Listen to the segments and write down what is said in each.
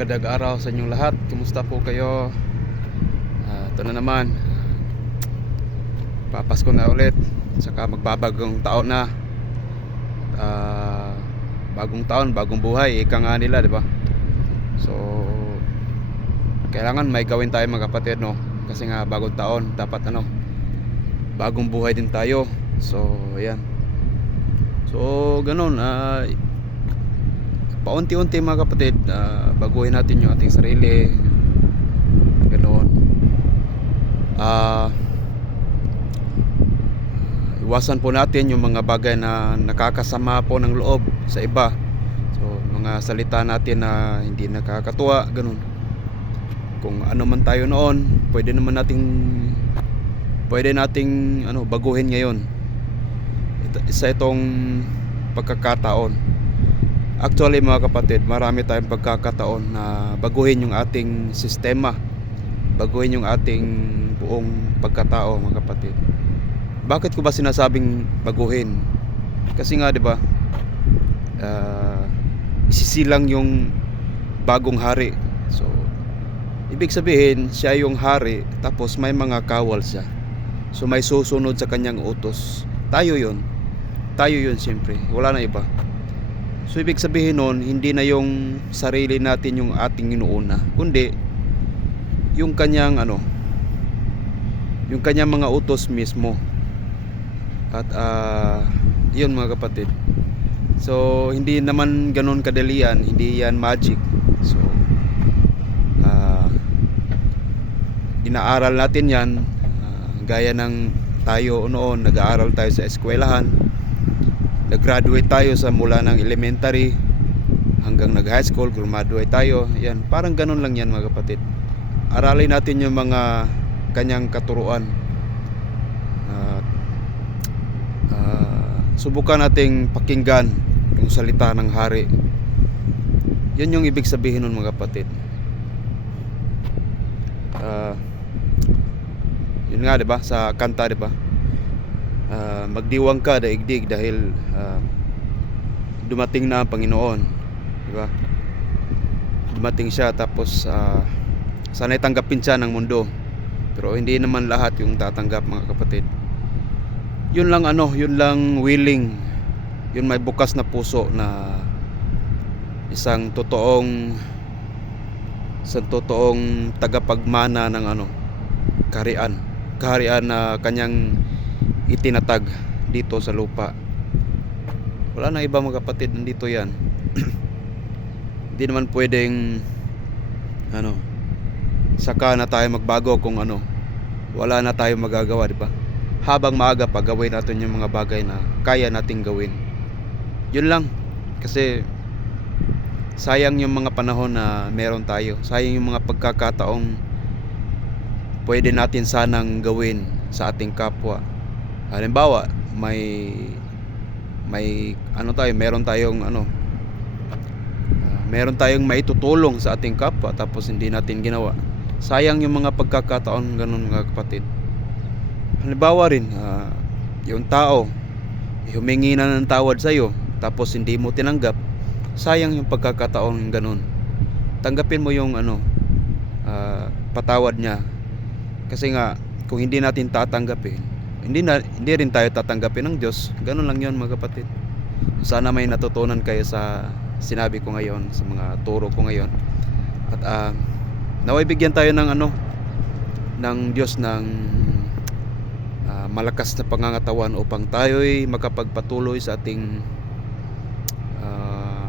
Magandang araw sa inyong lahat. Kumusta po kayo? Ah, ito na naman. Papasko na ulit. Saka magbabagong taon na. Ah, bagong taon, bagong buhay. Ika nga nila, di ba? So, kailangan may gawin tayo mga kapatid, no? Kasi nga bagong taon, dapat ano, bagong buhay din tayo. So, ayan. So, ganun. ah paunti-unti mga kapatid ah, baguhin natin yung ating sarili. Ganoon. Ah iwasan po natin yung mga bagay na nakakasama po ng loob sa iba. So mga salita natin na hindi nakakatuwa ganun kung ano man tayo noon pwede naman nating pwede nating ano baguhin ngayon. Isa itong pagkakataon Actually mga kapatid, marami tayong pagkakataon na baguhin yung ating sistema. Baguhin yung ating buong pagkatao mga kapatid. Bakit ko ba sinasabing baguhin? Kasi nga 'di ba? ah, isisilang yung bagong hari. So ibig sabihin siya yung hari tapos may mga kawal siya. So may susunod sa kanyang utos. Tayo 'yon. Tayo 'yon siyempre. Wala na iba. So ibig sabihin nun, hindi na yung sarili natin yung ating inuuna, kundi yung kanyang ano, yung kanyang mga utos mismo. At ah, yun mga kapatid. So hindi naman ganun kadali yan, hindi yan magic. So ah, inaaral natin yan ah, gaya ng tayo noon, nag-aaral tayo sa eskwelahan nag-graduate tayo sa mula ng elementary hanggang nag-high school, graduate tayo. Yan, parang ganun lang yan mga kapatid. Aralin natin yung mga kanyang katuruan. At ah, subukan nating pakinggan yung salita ng hari. Yan yung ibig sabihin nun mga kapatid. Ah, yun nga 'di ba sa kanta 'di ba? Ah, magdiwang ka daigdig dahil ah, dumating na ang Panginoon di ba? Dumating siya tapos uh, sana'y tanggapin siya ng mundo. Pero hindi naman lahat yung tatanggap mga kapatid. Yun lang ano yun lang willing yun may bukas na puso na isang totoong isang totoong tagapagmana ng ano kaharian. Kaharian na kanyang itinatag dito sa lupa. Wala na iba mga kapatid nandito yan. Hindi naman pwedeng ano saka na tayo magbago kung ano. Wala na tayo magagawa di ba? Habang maaga pa gawin natin yung mga bagay na kaya nating gawin. Yun lang. Kasi sayang yung mga panahon na meron tayo. Sayang yung mga pagkakataong pwede natin sanang gawin sa ating kapwa halimbawa may may ano tayo meron tayong ano ah, meron tayong maitutulong sa ating kapwa tapos hindi natin ginawa. Sayang yung mga pagkakataon ganun mga kapatid. Halimbawa rin ah, yung tao humingi na ng tawad sa iyo tapos hindi mo tinanggap sayang yung pagkakataon ganun. Tanggapin mo yung ano ah, patawad niya. Kasi nga kung hindi natin tatanggapin hindi na hindi rin tayo tatanggapin ng Diyos. Ganun lang 'yon mga kapatid. Sana may natutunan kayo sa sinabi ko ngayon, sa mga turo ko ngayon. At uh, naway bigyan tayo ng ano ng Diyos ng uh, malakas na pangangatawan upang tayo'y makapagpatuloy sa ating uh,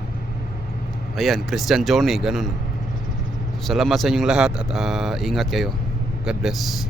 ayan, Christian journey, ganun. Salamat sa inyong lahat at uh, ingat kayo. God bless.